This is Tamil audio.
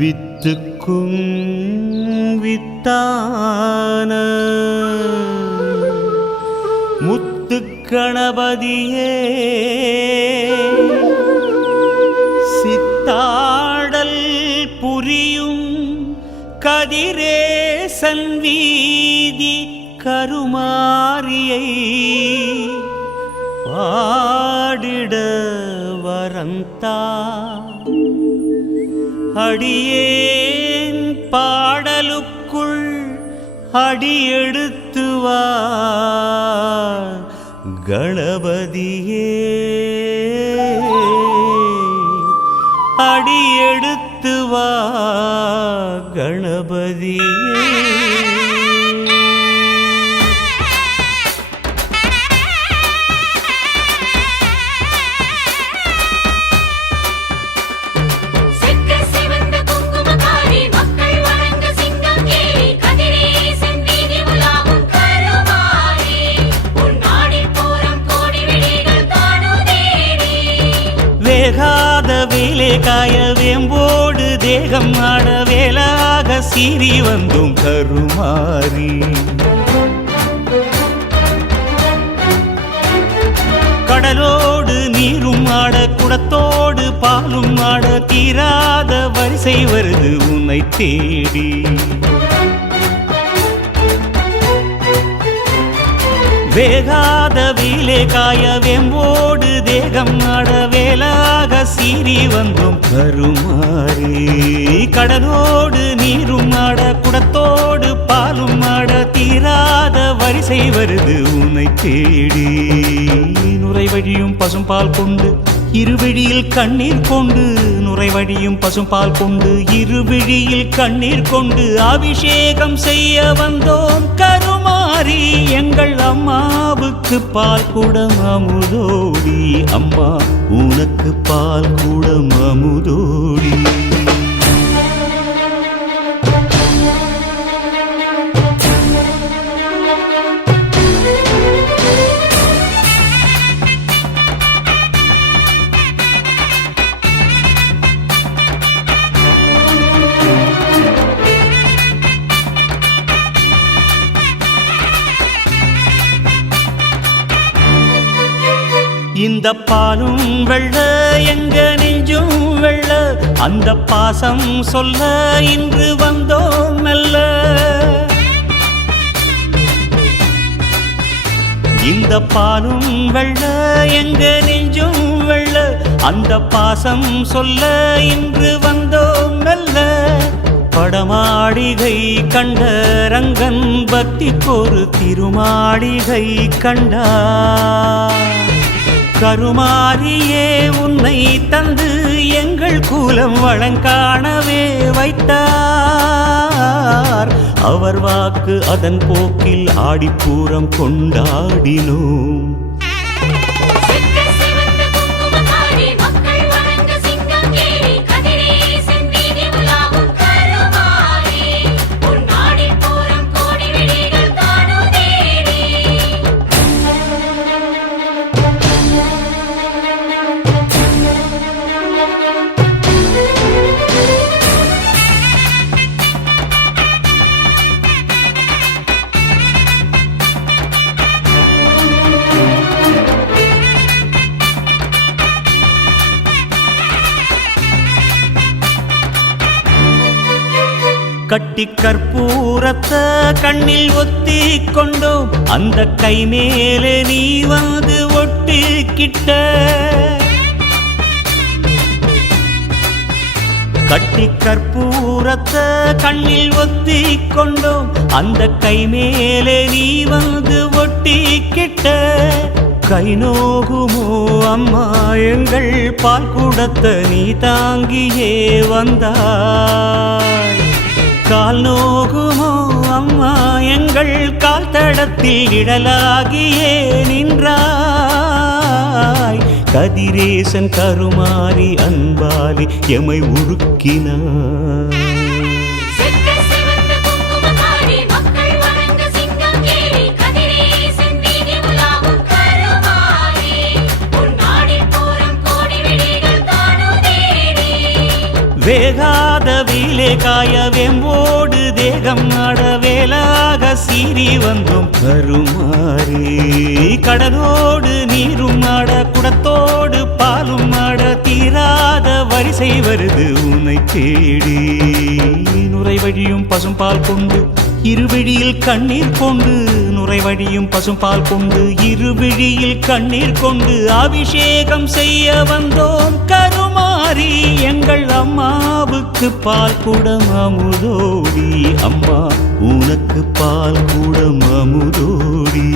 வித்துக்கும் வித்தான முத்துக்கணபதியே சித்தாடல் புரியும் கதிரேசன் வீதி கருமாரியை பாடிட வரந்தா அடியேன் பாடலுக்குள் அடியெடுத்து வா கணபதியே அடியெடுத்து வா கணபதியே. வேகாத வேலே காய வேம்போடு தேகம் ஆட வேலாக சீறி வந்தும் கருமாரி கடலோடு நீரும் ஆட குடத்தோடு பாலும் ஆட தீராத வரிசை வருது உன்னை தேடி. வேகாத வீலே காய வேம்போடு தேகம் ஆட வேலாக சீறி வந்தும் கருமாரி கடலோடு நீரும் ஆட குடத்தோடு பாலும் ஆட தீராத வரிசை வருது உன்னை தேடி. நுரைவழியும் பசும்பால் கொண்டு இருவிழியில் கண்ணீர் கொண்டு நுரைவழியும் பசும்பால் கொண்டு இருவிழியில் கண்ணீர் கொண்டு அபிஷேகம் செய்ய வந்தோம் கருமாரி எங்கள் அம்மாவுக்கு பால் குடம் அமுதோடி. அம்மா உனக்கு பால் குடம் அமுதோடி. இந்த பாலும் வெள்ள எங்க நெஞ்சும் வெள்ள அந்த பாசம் சொல்ல இன்று வந்தோம் மெல்ல. இந்த பாலும் வெள்ள எங்க நெஞ்சும் வெள்ள அந்த பாசம் சொல்ல இன்று வந்தோம் மெல்ல. படமாளிகை கண்ட ரங்கன் பக்திக்கொரு திருமாளிகை கண்டா கருமாரியே உன்னை தந்து எங்கள் கூலம் வளங்காணவே வைத்தார். அவர் வாக்கு அதன் போக்கில் ஆடிப்பூரம் கொண்டாடினோம். கட்டி கற்பூரத்தை கண்ணில் ஒத்தி கொண்டோம் அந்த கை மேலே நீ வந்து ஒட்டிக்கிட்ட. கட்டி கற்பூரத்தை கண்ணில் ஒத்தி கொண்டோம் அந்த கை மேலே நீ வந்து ஒட்டிக்கிட்ட. கை நோகுமோ அம்மா எங்கள் பால் குடத்தை நீ தாங்கியே வந்தாய். கால் நோகுமோ அம்மா எங்கள் கால் தடத்தில் இடலாகியே நின்றாய். கதிரேசன் கருமாரி அன்பாலி எமை உருக்கினார். வேகாத வீலே காய வெம்போடு தேகம் ஆட வேலாக சீறி வந்தோம் கருமாறி. கடலோடு நீரும் ஆட குடத்தோடு பாலும் ஆட தீராத வரிசை வருது உன்னை தேடி. நுரை வழியும் பசும்பால் கொண்டு இருவிழியில் கண்ணீர் கொண்டு, நுரை வழியும் பசும்பால் கொண்டு இருவிழியில் கண்ணீர் கொண்டு அபிஷேகம் செய்ய வந்தோம் கருமாறி. எங்கள் அம்மாவுக்கு பால் குடம் அமுதோடி, அம்மா உனக்கு பால் குடம் அமுதோடி.